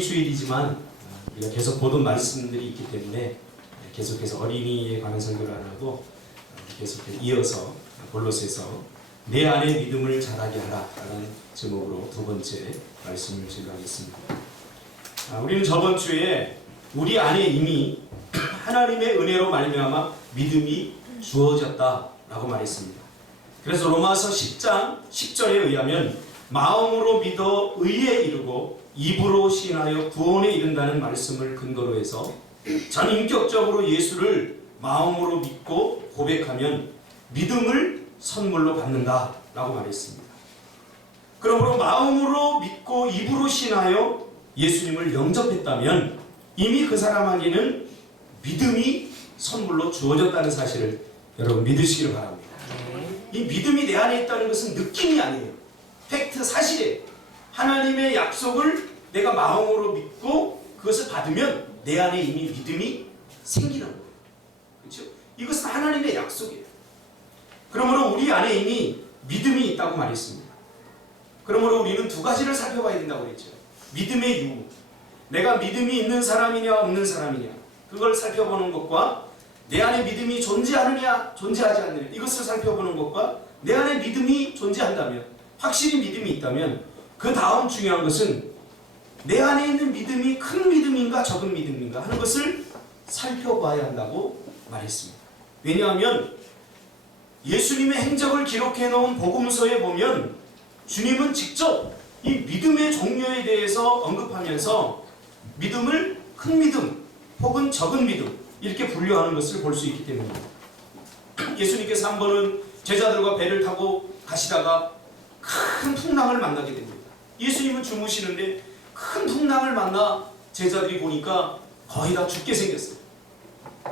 주일이지만 우리가 계속 보던 말씀들이 있기 때문에 계속해서 어린이에 관한 설교를 안 하고 계속 이어서 골로새서 내 안에 믿음을 자라게 하라라는 제목으로 두 번째 말씀을 증거하겠습니다. 우리는 저번 주에 우리 안에 이미 하나님의 은혜로 말미암아 믿음이 주어졌다라고 말했습니다. 그래서 로마서 10장 10절에 의하면 마음으로 믿어 의에 이르고 입으로 시인하여 구원에 이른다는 말씀을 근거로 해서 전인격적으로 예수를 마음으로 믿고 고백하면 믿음을 선물로 받는다라고 말했습니다. 그러므로 마음으로 믿고 입으로 시인하여 예수님을 영접했다면 이미 그 사람에게는 믿음이 선물로 주어졌다는 사실을 여러분 믿으시길 바랍니다. 이 믿음이 내 안에 있다는 것은 느낌이 아니에요. 팩트, 사실이에요. 하나님의 약속을 내가 마음으로 믿고 그것을 받으면 내 안에 이미 믿음이 생기는 거예요. 그렇죠? 이것은 하나님의 약속이에요. 그러므로 우리 안에 이미 믿음이 있다고 말했습니다. 그러므로 우리는 두 가지를 살펴봐야 된다고 그랬죠. 믿음의 유무. 내가 믿음이 있는 사람이냐 없는 사람이냐 그걸 살펴보는 것과 내 안에 믿음이 존재하느냐 존재하지 않느냐 이것을 살펴보는 것과 내 안에 믿음이 존재한다면 확실히 믿음이 있다면 그 다음 중요한 것은 내 안에 있는 믿음이 큰 믿음인가 적은 믿음인가 하는 것을 살펴봐야 한다고 말했습니다. 왜냐하면 예수님의 행적을 기록해 놓은 복음서에 보면 주님은 직접 이 믿음의 종류에 대해서 언급하면서 믿음을 큰 믿음 혹은 적은 믿음 이렇게 분류하는 것을 볼 수 있기 때문입니다. 예수님께서 한 번은 제자들과 배를 타고 가시다가 큰 풍랑을 만나게 됩니다. 예수님은 주무시는데 큰 풍랑을 만나 제자들이 보니까 거의 다 죽게 생겼어요.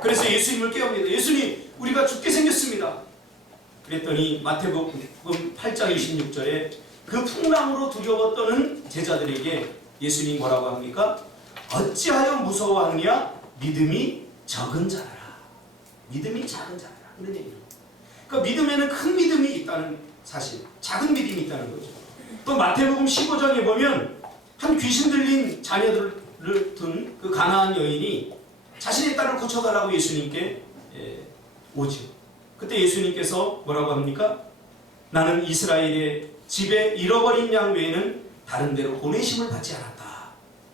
그래서 예수님을 깨웁니다. 예수님, 우리가 죽게 생겼습니다. 그랬더니 마태복음 8장 26절에 그 풍랑으로 두려워 떠는 제자들에게 예수님이 뭐라고 합니까? 어찌하여 무서워하느냐? 믿음이 적은 자라. 믿음이 작은 자라. 이런 얘기예요. 그러니까 믿음에는 큰 믿음이 있다는 사실, 작은 믿음이 있다는 거죠. 또 마태복음 15장에 보면 한 귀신 들린 자녀들을 둔 그 가나안 여인이 자신의 딸을 고쳐달라고 예수님께 오죠. 그때 예수님께서 뭐라고 합니까? 나는 이스라엘의 집에 잃어버린 양 외에는 다른 데로 보내심을 받지 않았다.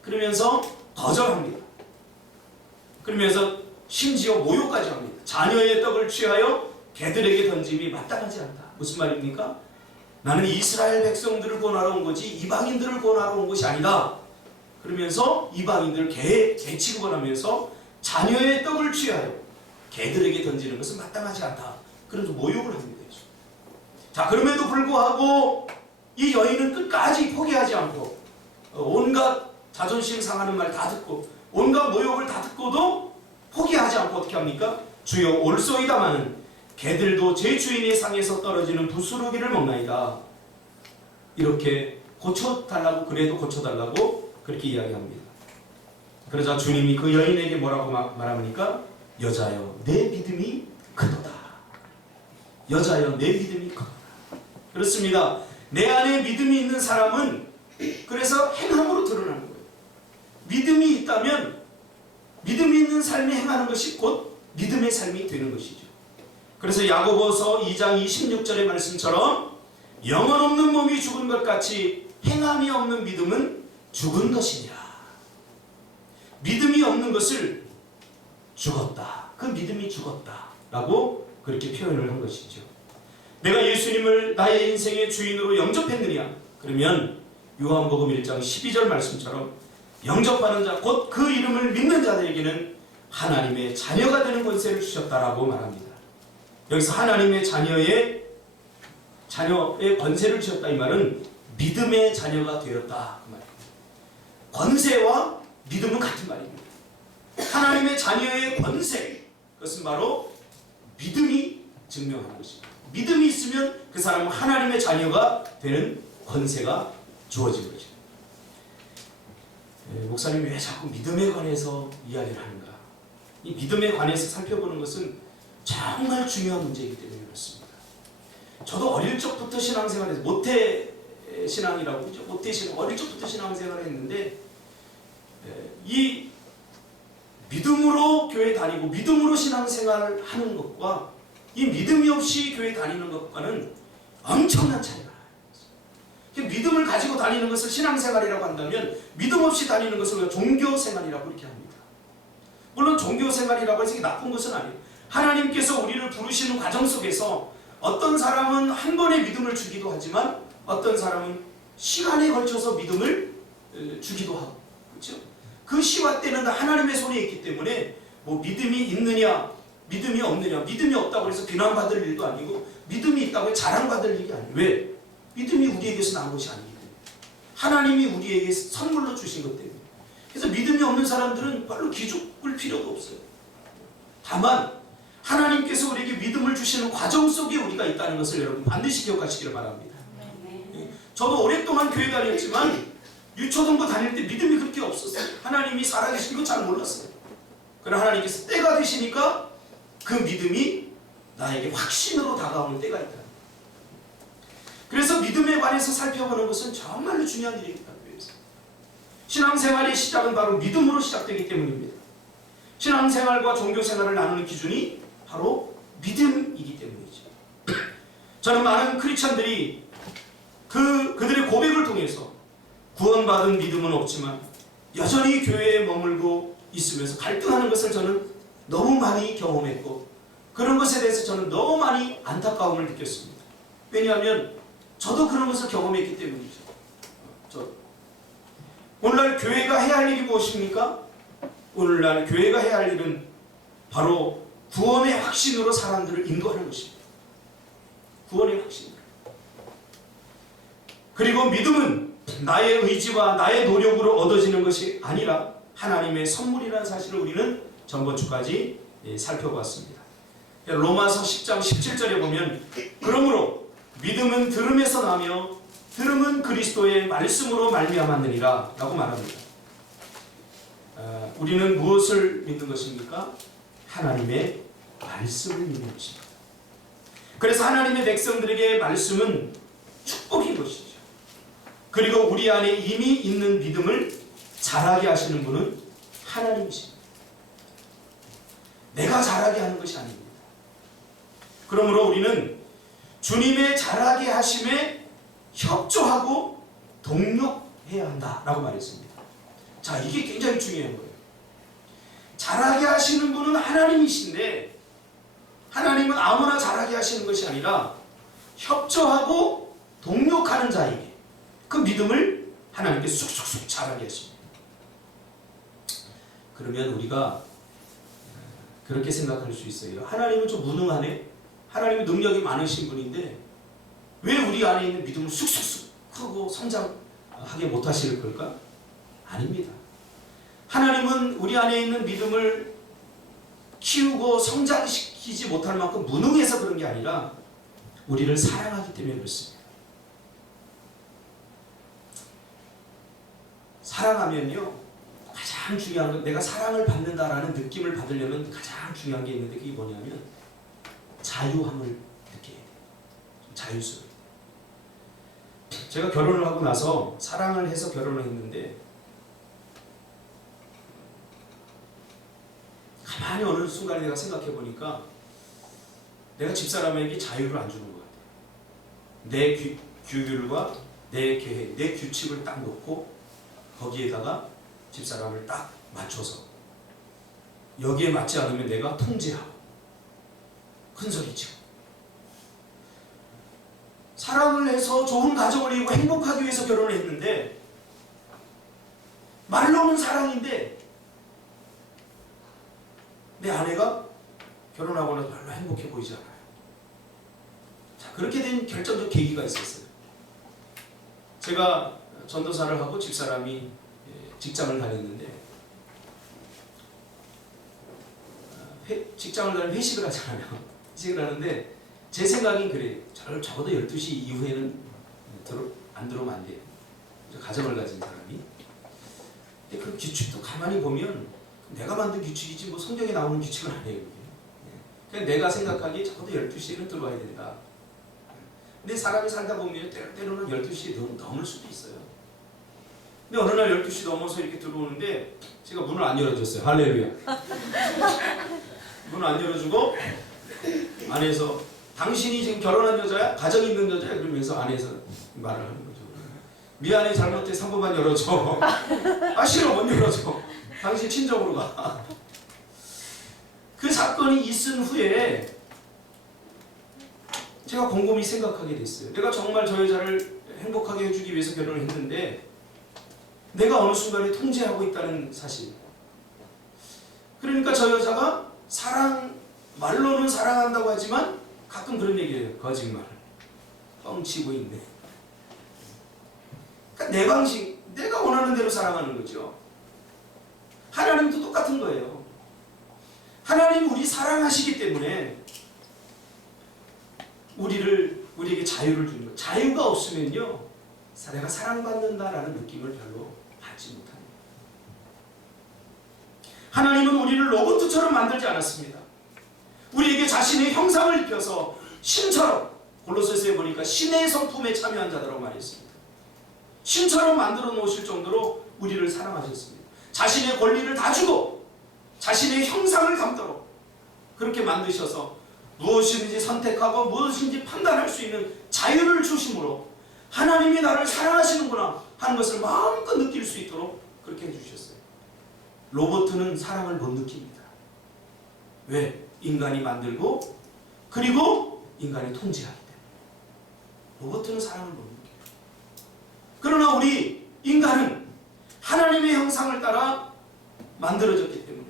그러면서 거절합니다. 그러면서 심지어 모욕까지 합니다. 자녀의 떡을 취하여 개들에게 던짐이 마땅하지 않다. 무슨 말입니까? 나는 이스라엘 백성들을 구원하러 온 거지 이방인들을 구원하러 온 것이 아니다. 그러면서 이방인들 개 취급을 하면서 자녀의 떡을 취하여 개들에게 던지는 것은 마땅하지 않다. 그래서 모욕을 합니다. 자, 그럼에도 불구하고 이 여인은 끝까지 포기하지 않고 온갖 자존심 상하는 말 다 듣고 온갖 모욕을 다 듣고도 포기하지 않고 어떻게 합니까? 주여 올소이다마는 개들도 제 주인의 상에서 떨어지는 부스러기를 먹나이다. 이렇게 고쳐달라고 그래도 고쳐달라고 그렇게 이야기합니다. 그러자 주님이 그 여인에게 뭐라고 말합니까? 여자여 내 믿음이 크도다. 여자여 내 믿음이 크도다. 그렇습니다. 내 안에 믿음이 있는 사람은 그래서 행함으로 드러나는 거예요. 믿음이 있다면 믿음이 있는 삶이 행하는 것이 곧 믿음의 삶이 되는 것이죠. 그래서 야고보서 2장 26절의 말씀처럼 영혼 없는 몸이 죽은 것 같이 행함이 없는 믿음은 죽은 것이니라. 믿음이 없는 것을 죽었다. 그 믿음이 죽었다. 라고 그렇게 표현을 한 것이죠. 내가 예수님을 나의 인생의 주인으로 영접했느냐? 그러면 요한복음 1장 12절 말씀처럼 영접하는 자, 곧 그 이름을 믿는 자들에게는 하나님의 자녀가 되는 권세를 주셨다라고 말합니다. 여기서 하나님의 자녀의 권세를 주셨다 이 말은 믿음의 자녀가 되었다 그 말입니다. 권세와 믿음은 같은 말입니다. 하나님의 자녀의 권세, 그것은 바로 믿음이 증명하는 것입니다. 믿음이 있으면 그 사람은 하나님의 자녀가 되는 권세가 주어진 거죠. 목사님이 왜 자꾸 믿음에 관해서 이야기를 하는가? 이 믿음에 관해서 살펴보는 것은 정말 중요한 문제이기 때문에 그렇습니다. 저도 어릴 적부터 신앙생활을 해서 모태 신앙이라고 그러죠. 모태 신앙, 어릴 적부터 신앙생활을 했는데 이 믿음으로 교회 다니고 믿음으로 신앙생활을 하는 것과 이 믿음이 없이 교회 다니는 것과는 엄청난 차이가 나요. 믿음을 가지고 다니는 것을 신앙생활이라고 한다면 믿음 없이 다니는 것을 우리가 종교생활이라고 이렇게 합니다. 물론 종교생활이라고 해서 이게 나쁜 것은 아니에요. 하나님께서 우리를 부르시는 과정 속에서 어떤 사람은 한 번에 믿음을 주기도 하지만 어떤 사람은 시간에 걸쳐서 믿음을 주기도 하고, 그렇죠? 그 시와 때는 다 하나님의 손에 있기 때문에 뭐 믿음이 있느냐 믿음이 없느냐, 믿음이 없다고 해서 비난받을 일도 아니고 믿음이 있다고 자랑받을 일이 아니에요. 왜? 믿음이 우리에게서 나온 것이 아니기 때문에, 하나님이 우리에게 선물로 주신 것 때문에. 그래서 믿음이 없는 사람들은 별로 기죽을 필요도 없어요. 다만 하나님께서 우리에게 믿음을 주시는 과정 속에 우리가 있다는 것을 여러분 반드시 기억하시기를 바랍니다. 저도 오랫동안 교회 다녔지만 유초등부 다닐 때 믿음이 그렇게 없었어요. 하나님이 살아계신 거 잘 몰랐어요. 그러나 하나님께서 때가 되시니까 그 믿음이 나에게 확신으로 다가오는 때가 있다. 그래서 믿음에 관해서 살펴보는 것은 정말로 중요한 일입니다. 신앙생활의 시작은 바로 믿음으로 시작되기 때문입니다. 신앙생활과 종교생활을 나누는 기준이 바로 믿음이기 때문이죠. 저는 많은 크리스천들이 그들의 고백을 통해서 구원받은 믿음은 없지만 여전히 교회에 머물고 있으면서 갈등하는 것을 저는 너무 많이 경험했고, 그런 것에 대해서 저는 너무 많이 안타까움을 느꼈습니다. 왜냐하면 저도 그런 것을 경험했기 때문이죠. 오늘날 교회가 해야 할 일이 무엇입니까? 오늘날 교회가 해야 할 일은 바로 구원의 확신으로 사람들을 인도하는 것입니다. 구원의 확신. 그리고 믿음은 나의 의지와 나의 노력으로 얻어지는 것이 아니라 하나님의 선물이라는 사실을 우리는 전번 주까지 살펴봤습니다. 로마서 10장 17절에 보면 그러므로 믿음은 들음에서 나며 들음은 그리스도의 말씀으로 말미암았느니라 라고 말합니다. 우리는 무엇을 믿는 것입니까? 하나님의 말씀을 믿는 것입니다. 그래서 하나님의 백성들에게 말씀은 축복인 것이죠. 그리고 우리 안에 이미 있는 믿음을 자라게 하시는 분은 하나님이십니다. 내가 자라게 하는 것이 아닙니다. 그러므로 우리는 주님의 자라게 하심에 협조하고 동력해야 한다라고 말했습니다. 자, 이게 굉장히 중요한 거예요. 자라게 하시는 분은 하나님이신데 하나님은 아무나 자라게 하시는 것이 아니라 협조하고 동력하는 자에게 그 믿음을 하나님께 쑥쑥쑥 자라게 하십니다. 그러면 우리가 그렇게 생각할 수 있어요. 하나님은 좀 무능하네? 하나님은 능력이 많으신 분인데 왜 우리 안에 있는 믿음을 쑥쑥쑥 크고 성장하게 못하실 걸까? 아닙니다. 하나님은 우리 안에 있는 믿음을 키우고 성장시키지 못할 만큼 무능해서 그런 게 아니라 우리를 사랑하기 때문에 그렇습니다. 사랑하면요, 가장 중요한 건, 내가 사랑을 받는다라는 느낌을 받으려면 가장 중요한 게 있는데 그게 뭐냐면 자유함을 느껴야 돼요. 자유스러워요. 제가 결혼을 하고 나서 사랑을 해서 결혼을 했는데 가만히 어느 순간에 내가 생각해 보니까 내가 집사람에게 자유를 안 주는 것 같아요. 내 규율과 내 계획, 내 규칙을 딱 놓고 거기에다가 집사람을 딱 맞춰서 여기에 맞지 않으면 내가 통제하고 큰소리치고, 사랑을 해서 좋은 가정을 이루고 행복하기 위해서 결혼을 했는데 말로는 사랑인데 내 아내가 결혼하고 나서 별로 행복해 보이지 않아요. 자, 그렇게 된 결정적 계기가 있었어요. 제가 전도사를 하고 집사람이 직장을 다녔는데 직장을 다니면 회식을 하잖아요. 회식을 하는데 제 생각엔 그래요. 적어도 12시 이후에는 안 들어오면 안 돼요. 가정을 가진 사람이. 근데 그 규칙도 가만히 보면 내가 만든 규칙이지 뭐 성경에 나오는 규칙은 아니에요. 그냥 내가 생각하기에 적어도 12시에는 들어와야 된다. 근데 사람이 살다 보면 때로는 12시에 넘을 수도 있어요. 근데 어느 날 12시 넘어서 이렇게 들어오는데 제가 문을 안 열어줬어요. 할렐루야. 문을 안 열어주고 안에서 당신이 지금 결혼한 여자야? 가정 있는 여자야? 그러면서 안에서 말을 하는 거죠. 미안해, 잘못해서 한 번만 열어줘. 아 싫어, 못 열어줘. 당신 친정으로 가. 그 사건이 있은 후에 제가 곰곰이 생각하게 됐어요. 내가 정말 저 여자를 행복하게 해주기 위해서 결혼을 했는데 내가 어느 순간에 통제하고 있다는 사실. 그러니까 저 여자가 말로는 사랑한다고 하지만 가끔 그런 얘기해요. 거짓말. 뻥치고 있네. 그러니까 내 방식, 내가 원하는 대로 사랑하는 거죠. 하나님도 똑같은 거예요. 하나님 우리 사랑하시기 때문에 우리에게 자유를 주는 거예요. 자유가 없으면요, 내가 사랑받는다라는 느낌을 별로 받지 못합니다. 하나님은 우리를 로봇처럼 만들지 않았습니다. 우리에게 자신의 형상을 입혀서 신처럼, 골로새서에 보니까 신의 성품에 참여한 자들라고 말했습니다. 신처럼 만들어 놓으실 정도로 우리를 사랑하셨습니다. 자신의 권리를 다 주고 자신의 형상을 담도록 그렇게 만드셔서 무엇이든지 선택하고 무엇인지 판단할 수 있는 자유를 주심으로 하나님이 나를 사랑하시는구나 하는 것을 마음껏 느낄 수 있도록 그렇게 해주셨어요. 로봇은 사랑을 못 느낍니다. 왜? 인간이 만들고 그리고 인간이 통제하기 때문에. 로봇은 사랑을 못 느껴요. 그러나 우리 인간은 하나님의 형상을 따라 만들어졌기 때문에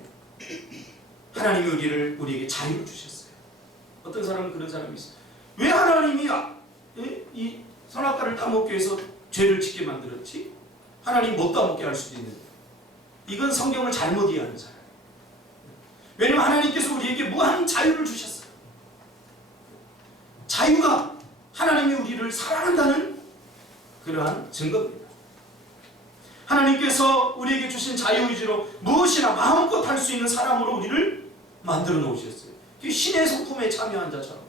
하나님이 우리에게 자유를 주셨어요. 어떤 사람은 그런 사람이 있어요. 왜 하나님이 이 선악과를 따먹게 해서 죄를 짓게 만들었지? 하나님 못 따먹게 할 수도 있는데. 이건 성경을 잘못 이해하는 사람이에요. 왜냐하면 하나님께서 우리에게 무한 자유를 주셨어요. 자유가 하나님이 우리를 사랑한다는 그러한 증거입니다. 하나님께서 우리에게 주신 자유의지로 무엇이나 마음껏 할 수 있는 사람으로 우리를 만들어 놓으셨어요. 신의 성품에 참여한 자처럼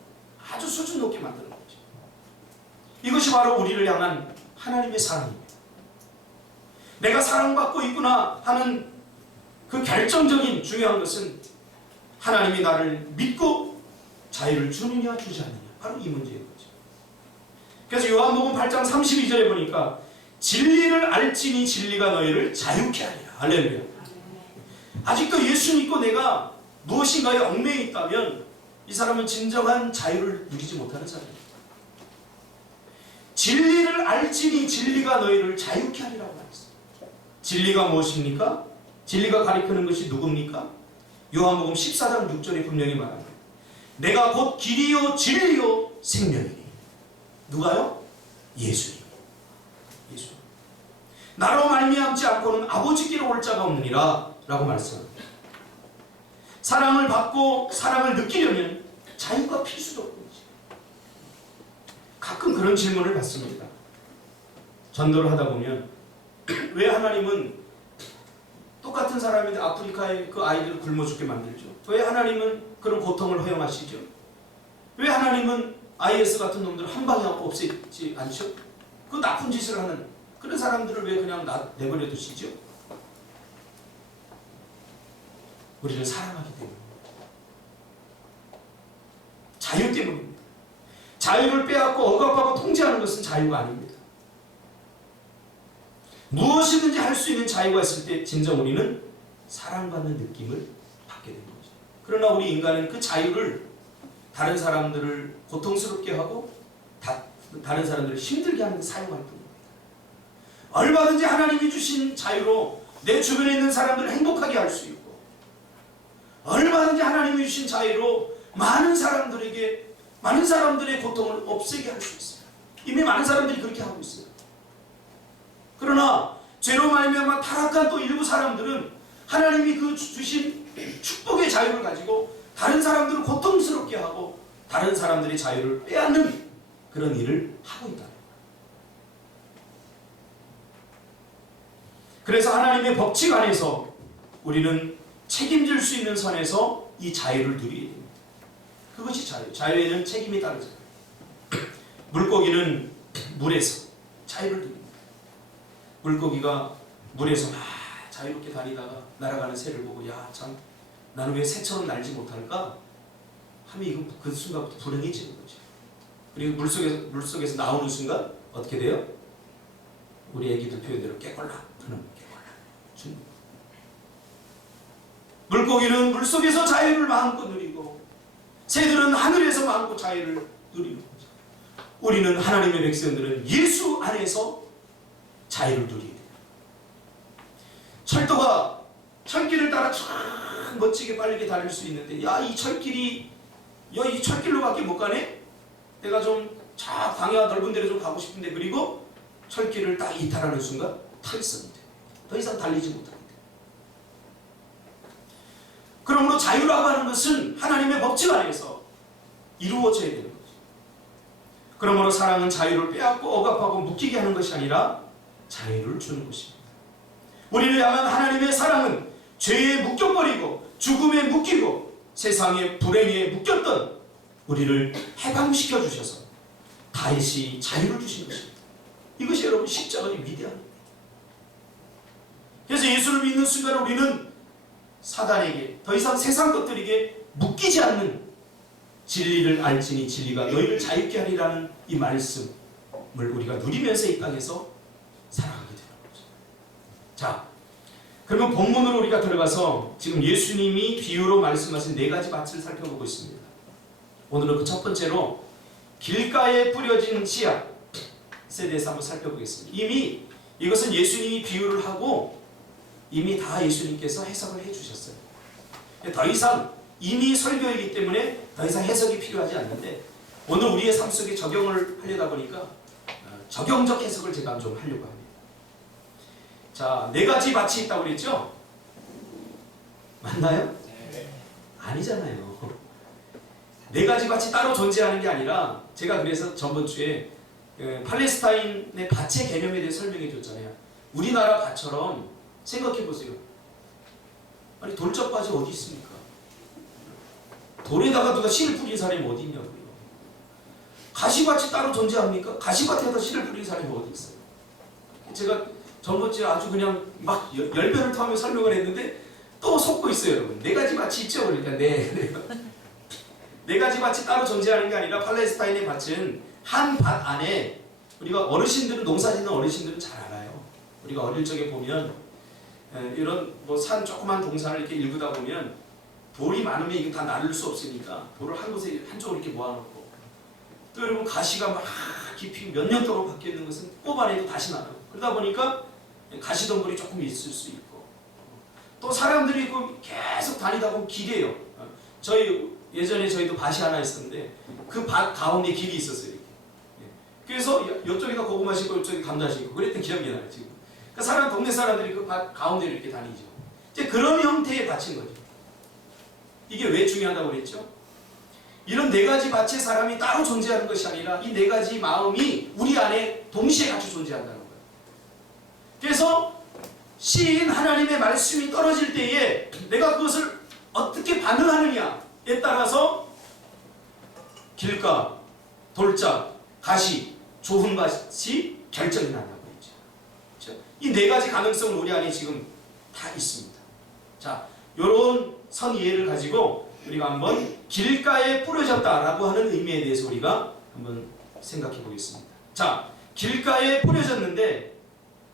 아주 수준 높게 만드는 거죠. 이것이 바로 우리를 향한 하나님의 사랑입니다. 내가 사랑받고 있구나 하는 그 결정적인 중요한 것은 하나님이 나를 믿고 자유를 주느냐 주지 않느냐, 바로 이 문제인 거죠. 그래서 요한복음 8장 32절에 보니까 진리를 알지니 진리가 너희를 자유케 하리라. 할렐루야. 아직도 예수 믿고 내가 무엇인가에 얽매여 있다면 이 사람은 진정한 자유를 누리지 못하는 사람입니다. 진리를 알지니 진리가 너희를 자유케 하리라고 말했어요. 진리가 무엇입니까? 진리가 가리키는 것이 누굽니까? 요한복음 14장 6절에 분명히 말합니다. 내가 곧 길이요 진리요 생명이니. 누가요? 예수님. 예수. 나로 말미암지 않고는 아버지께로 올 자가 없느니라 라고 말씀합니다. 사랑을 받고 사랑을 느끼려면 자유가 필수적이지. 가끔 그런 질문을 받습니다. 전도를 하다 보면 왜 하나님은 똑같은 사람인데 아프리카의 그 아이들을 굶어 죽게 만들죠? 왜 하나님은 그런 고통을 허용하시죠? 왜 하나님은 IS 같은 놈들을 한 방에 없애지 않죠? 그 나쁜 짓을 하는 그런 사람들을 왜 그냥 내버려 두시죠? 우리를 사랑하기 때문입니다. 자유 때문입니다. 자유를 빼앗고 억압하고 통제하는 것은 자유가 아닙니다. 무엇이든지 할 수 있는 자유가 있을 때 진정 우리는 사랑받는 느낌을 받게 되는 거죠. 그러나 우리 인간은 그 자유를 다른 사람들을 고통스럽게 하고 다른 사람들을 힘들게 하는 데 사용할 뿐입니다. 얼마든지 하나님이 주신 자유로 내 주변에 있는 사람들을 행복하게 할 수 있고, 얼마든지 하나님이 주신 자유로 많은 사람들의 고통을 없애게 할 수 있어요. 이미 많은 사람들이 그렇게 하고 있어요. 그러나 죄로 말미암아 타락한 또 일부 사람들은 하나님이 그 주신 축복의 자유를 가지고 다른 사람들을 고통스럽게 하고 다른 사람들의 자유를 빼앗는 그런 일을 하고 있다. 그래서 하나님의 법칙 안에서 우리는 책임질 수 있는 선에서 이 자유를 누리게 됩니다. 그것이 자유. 자유에는 책임이 따르잖아요. 물고기는 물에서 자유를 누립니다. 물고기가 물에서 막 자유롭게 다니다가 날아가는 새를 보고 야 참 나는 왜 새처럼 날지 못할까 하면 이거 그 순간부터 불행해지는 거죠. 그리고 물속에서 나오는 순간 어떻게 돼요? 우리 애기들 표현대로 깨꼴락 하는 깨꼴락. 물고기는 물속에서 자유를 마음껏 누리고 새들은 하늘에서 마음껏 자유를 누리는 거죠. 우리는 하나님의 백성들은 예수 안에서 자유를 누리게 돼요. 철도가 철길을 따라 쫙 멋지게 빠르게 달릴 수 있는데 야 이 철길로밖에 못 가네? 내가 좀 저 광야 넓은 데로 좀 가고 싶은데 그리고 철길을 딱 이탈하는 순간 탈선이 돼요. 더 이상 달리지 못하게 돼요. 그러므로 자유라고 하는 것은 하나님의 법칙 안에서 이루어져야 되는 거죠. 그러므로 사랑은 자유를 빼앗고 억압하고 묶이게 하는 것이 아니라 자유를 주는 것입니다. 우리를 향한 하나님의 사랑은 죄에 묶여버리고 죽음에 묶이고 세상의 불행에 묶였던 우리를 해방시켜 주셔서 다시 자유를 주신 것입니다. 이것이 여러분 십자가의 위대한 겁니다. 그래서 예수를 믿는 순간 우리는 사단에게 더 이상 세상 것들에게 묶이지 않는 진리를 알지니 진리가 너희를 자유케 하리라는 이 말씀을 우리가 누리면서 이 땅에서 살아가게 되는 거죠. 자, 그러면 본문으로 우리가 들어가서 지금 예수님이 비유로 말씀하신 4가지 밭을 살펴보고 있습니다. 오늘은 그 첫 번째로 길가에 뿌려진 씨앗에 대해서 한번 살펴보겠습니다. 이미 이것은 예수님이 비유를 하고 이미 다 예수님께서 해석을 해주셨어요. 더 이상 이미 설교이기 때문에 더 이상 해석이 필요하지 않는데 오늘 우리의 삶 속에 적용을 하려다 보니까 적용적 해석을 제가 좀 하려고 합니다. 자, 4가지 밭이 있다고 그랬죠? 맞나요? 네. 아니잖아요. 4가지 밭이 따로 존재하는 게 아니라 제가 그래서 전번주에 팔레스타인의 밭의 개념에 대해 설명해 줬잖아요. 우리나라 밭처럼 생각해 보세요. 아니 돌적밭이 어디 있습니까? 돌에다가 누가 씨를 뿌린 사람이 어디 있냐고요. 가시밭이 따로 존재합니까? 가시밭에다 씨를 뿌린 사람이 어디 있어요? 제가 전번주에 아주 그냥 막 열변을 토하며 설명을 했는데 또 속고 있어요, 여러분. 4가지 밭이 있죠, 그러니까 네 가지 밭이 따로 존재하는 게 아니라 팔레스타인의 밭은 한 밭 안에 우리가 어르신들은 농사짓는 어르신들은 잘 알아요. 우리가 어릴 적에 보면 이런 뭐 산 조그만 동산을 이렇게 일구다 보면 돌이 많으면 이거 다 나를 수 없으니까 돌을 한 곳에 한쪽으로 이렇게 모아놓고 또 여러분 가시가 막 깊이 몇 년 동안 박혀 있는 것은 뽑아내도 다시 나요. 그러다 보니까 가시덤불이 조금 있을 수 있고 또 사람들이 계속 다니다 보면 길이에요. 예전에 저희도 밭이 하나 있었는데 그 밭 가운데 길이 있었어요. 이렇게. 그래서 이쪽에다 고구마 심고 이쪽에 감자 심고 그랬던 기억이 나요. 지금. 그러니까 동네 사람들이 그 밭 가운데로 이렇게 다니죠. 이제 그런 형태의 밭인 거죠. 이게 왜 중요하다고 그랬죠? 이런 4가지 밭의 사람이 따로 존재하는 것이 아니라 이 4가지 마음이 우리 안에 동시에 같이 존재한다는 거예요. 그래서 씨인 하나님의 말씀이 떨어질 때에 내가 그것을 어떻게 반응하느냐에 따라서 길가, 돌짝, 가시, 좋은 밭이 결정이 난다고 했죠. 이 4가지 가능성은 우리 안에 지금 다 있습니다. 자, 요런 선 이해를 가지고 우리가 한번 길가에 뿌려졌다라고 하는 의미에 대해서 우리가 한번 생각해 보겠습니다. 자, 길가에 뿌려졌는데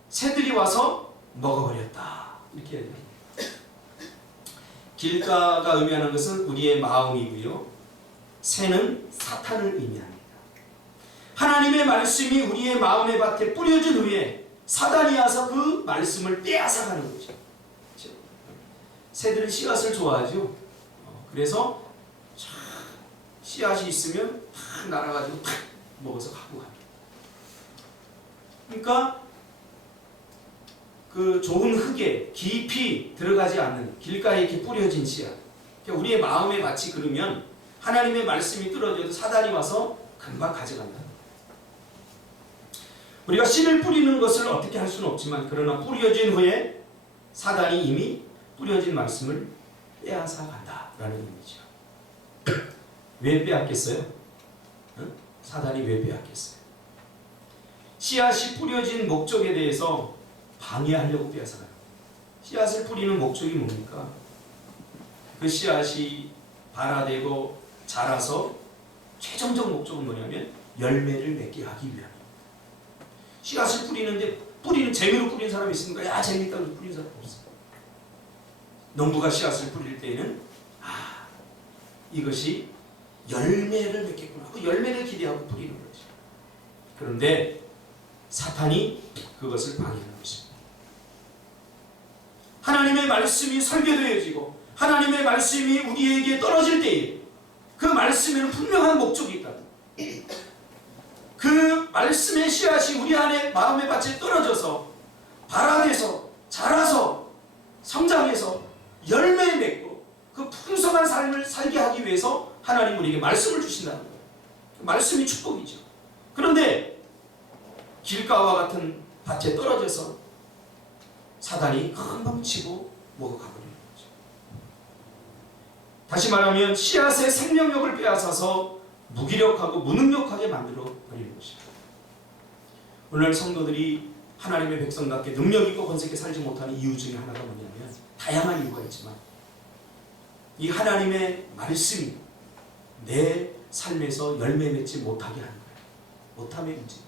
새들이 와서 먹어버렸다. 이렇게 해야 돼요. 길가가 의미하는 것은 우리의 마음이고요. 새는 사탄을 의미합니다. 하나님의 말씀이 우리의 마음의 밭에 뿌려진 후에 사단이 와서 그 말씀을 빼앗아가는 거죠. 그렇죠? 새들은 씨앗을 좋아하죠. 그래서 씨앗이 있으면 탁 날아가지고 탁 먹어서 가고 갑니다. 그러니까 그 좋은 흙에 깊이 들어가지 않는 길가에 이렇게 뿌려진 씨앗. 그러니까 우리의 마음의 밭이 그러면 하나님의 말씀이 떨어져도 사단이 와서 금방 가져간다. 우리가 씨를 뿌리는 것을 어떻게 할 수는 없지만 그러나 뿌려진 후에 사단이 이미 뿌려진 말씀을 빼앗아 간다라는 의미죠. 왜 빼앗겠어요? 사단이 왜 빼앗겠어요? 씨앗이 뿌려진 목적에 대해서 방해하려고 빼앗아가요. 씨앗을 뿌리는 목적이 뭡니까? 그 씨앗이 발화되고 자라서 최종적 목적은 뭐냐면 열매를 맺게 하기 위함입니다. 씨앗을 뿌리는데 뿌리는 재미로 뿌리는 사람이 있습니까? 야 재밌다고 뿌리는 사람 없어요. 농부가 씨앗을 뿌릴 때에는 이것이 열매를 맺겠구나. 그 열매를 기대하고 뿌리는 거죠. 그런데 사탄이 그것을 방해하는 것입니다. 하나님의 말씀이 설교되어지고 하나님의 말씀이 우리에게 떨어질 때에 그 말씀에는 분명한 목적이 있다. 그 말씀의 씨앗이 우리 안에 마음의 밭에 떨어져서 발화돼서 자라서 성장해서 열매 맺고 그 풍성한 삶을 살게 하기 위해서 하나님 우리에게 말씀을 주신다는 거예요. 말씀이 축복이죠. 그런데 길가와 같은 밭에 떨어져서 사단이 금방 치고 먹어가버리는 거죠. 다시 말하면 씨앗의 생명력을 빼앗아서 무기력하고 무능력하게 만들어 버리는 것입니다. 오늘 성도들이 하나님의 백성답게 능력있고 권세있게 살지 못하는 이유 중에 하나가 뭐냐면 다양한 이유가 있지만 이 하나님의 말씀이 내 삶에서 열매 맺지 못하게 하는 거예요. 못함의 문제입니다.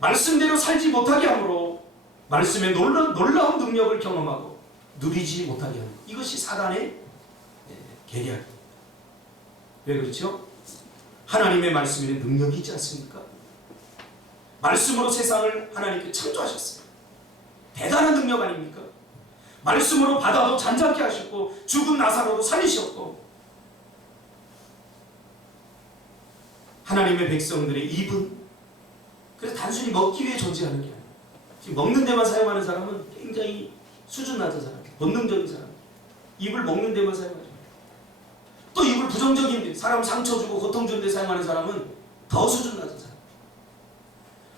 말씀대로 살지 못하게 함으로 말씀의 놀라운 능력을 경험하고 누리지 못하게 하는 것. 이것이 사단의 계략입니다. 왜 그렇죠? 하나님의 말씀에는 능력이 있지 않습니까? 말씀으로 세상을 하나님께 창조하셨어요. 대단한 능력 아닙니까? 말씀으로 바다도 잔잔케 하셨고 죽은 나사로도 살리셨고 하나님의 백성들의 입은 그래서 단순히 먹기 위해 존재하는 게 아니에요. 지금 먹는 데만 사용하는 사람은 굉장히 수준 낮은 사람, 본능적인 사람. 입을 먹는 데만 사용하죠. 또 입을 부정적인 데, 사람 상처 주고 고통 주는 데 사용하는 사람은 더 수준 낮은 사람.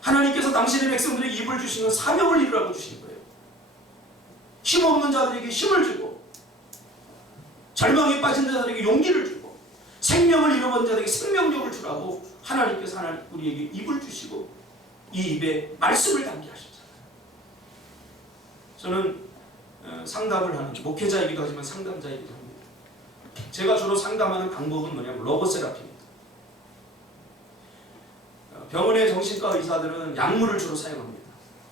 하나님께서 당신의 백성들에게 입을 주시는 사명을 이루라고 주신 거예요. 힘없는 자들에게 힘을 주고 절망에 빠진 자들에게 용기를 주고 생명을 잃어버린 자들에게 생명력을 주라고 하나님께서 우리에게 입을 주시고 이 입에 말씀을 담게 하셨잖아요. 저는 상담을 하는 목회자이기도 하지만 상담자이기도 합니다. 제가 주로 상담하는 방법은 뭐냐면 로고세라피입니다. 병원의 정신과 의사들은 약물을 주로 사용합니다.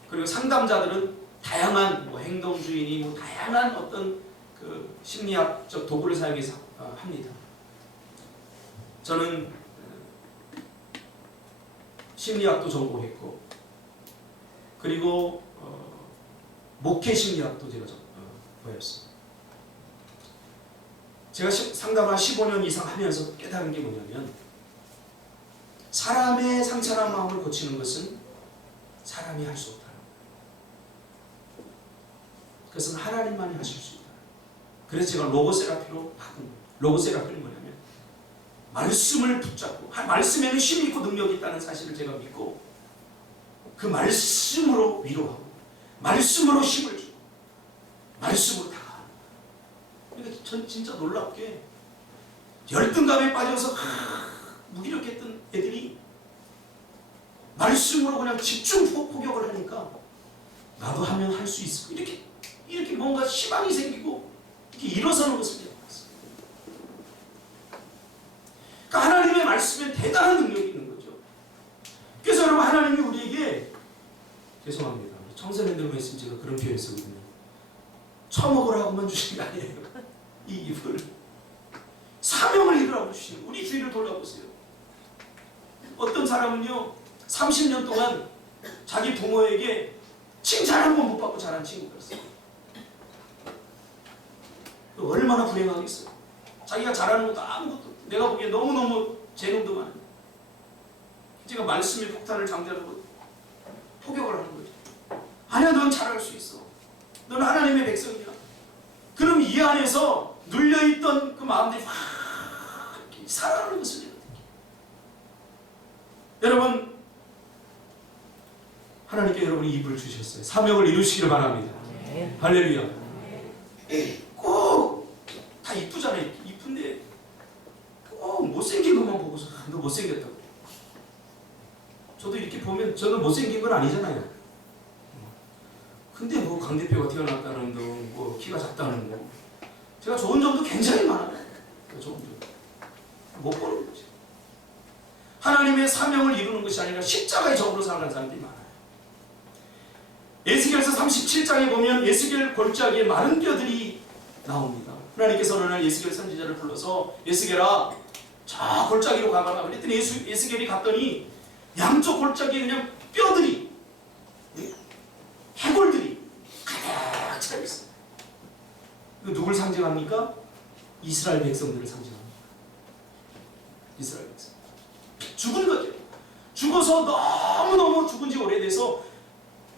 그리고 상담자들은 다양한 행동주의니 다양한 어떤 그 심리학적 도구를 사용해서 합니다. 저는 심리학도 전공했고 그리고 목회 심리학도 제가 배웠습니다. 제가 상담을 15년 이상 하면서 깨달은 게 뭐냐면 사람의 상처난 마음을 고치는 것은 사람이 할 수 없다는 거예요. 그것은 하나님만이 하실 수 있다. 그래서 제가 로고세라피로 바꾼 거예요. 로고세라피는 뭐냐면 말씀을 붙잡고 말씀에는 힘이 있고 능력이 있다는 사실을 제가 믿고 그 말씀으로 위로하고 말씀으로 힘을 주고 말씀으로 다가가는 거예요. 그러니까 전 진짜 놀랍게 열등감에 빠져서 무기력했던 애들이 말씀으로 그냥 집중 포격을 하니까 나도 하면 할 수 있을 거 이렇게 뭔가 희망이 생기고 이렇게 일어서는 것을 제가 봤어요. 그러니까 하나님의 말씀에 대단한 능력이 있는 거죠. 그래서 여러분 하나님이 우리에게 죄송합니다. 청소년들 말씀 제가 그런 표현 쓰거든요. 처먹으라고만 주신 게 아니에요. 이 입을 사명을 이루라고 주신 우리 주위를 돌아보세요. 어떤 사람은요 30년 동안 자기 부모에게 칭찬 한 번 못 받고 자란 친구가 있어요. 얼마나 불행하겠어요. 자기가 잘하는 것도 아무것도 내가 보기에 너무너무 재능도 많아요. 제가 말씀의 폭탄을 잠재우고 포격을 하는 거죠. 아니야 넌 잘할 수 있어. 넌 하나님의 백성이야. 그럼 이 안에서 눌려있던 그 마음들이 확 살아나는 것을 제가 느껴요. 여러분 하나님께 여러분이 입을 주셨어요. 사명을 이루시기를 바랍니다. 네. 할렐루야. 네. 꼭 다 이쁘잖아요. 이쁜데 꼭 못생긴 것만 보고서 너 못생겼다고. 저도 이렇게 보면 저는 못생긴 건 아니잖아요. 근데 뭐 강대표가 태어났다는 둥, 뭐 키가 작다는 둥, 제가 좋은 점도 굉장히 많아요. 좋은 점 못 보는 거죠. 하나님의 사명을 이루는 것이 아니라 십자가의 적으로 살아가는 사람들이 많아요. 에스겔서 37장에 보면 에스겔 골짜기에 마른 뼈들이 나옵니다. 하나님께서 어느 날 에스겔 선지자를 불러서 에스겔아 저 골짜기로 가봐라 그랬더니 에스겔이 갔더니 양쪽 골짜기에 그냥 뼈들이, 해골들이 가득 차있어요. 누굴 상징합니까? 이스라엘 백성들을 상징합니다. 이스라엘 백성. 죽은 거죠. 죽어서 너무너무 죽은 지 오래돼서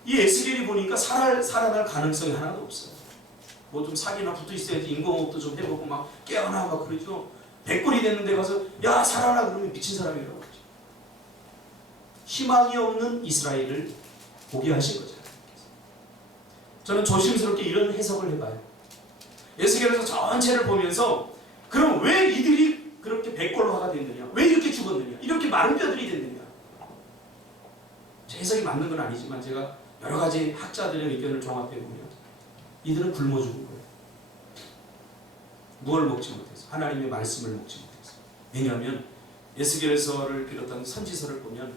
이 에스겔이 보니까 살아날 가능성이 하나도 없어요. 뭐 좀 사기나 붙어 있어야지 인공호흡도 좀 해보고 막 깨어나 막 그러죠. 100골이 됐는데 가서 야 살아라 그러면 미친 사람이라고 그러죠. 희망이 없는 이스라엘을 보게 하신 거죠. 저는 조심스럽게 이런 해석을 해봐요. 에스겔에서 전체를 보면서 그럼 왜 이들이 그렇게 100골화가 됐느냐? 왜 이렇게 죽었느냐? 이렇게 마른 뼈들이 됐느냐? 제 해석이 맞는 건 아니지만 제가 여러 가지 학자들의 의견을 종합해보면 이들은 굶어 죽은 거예요. 무엇을 먹지 못해서, 하나님의 말씀을 먹지 못해서. 왜냐하면 에스겔서를 비롯한 선지서를 보면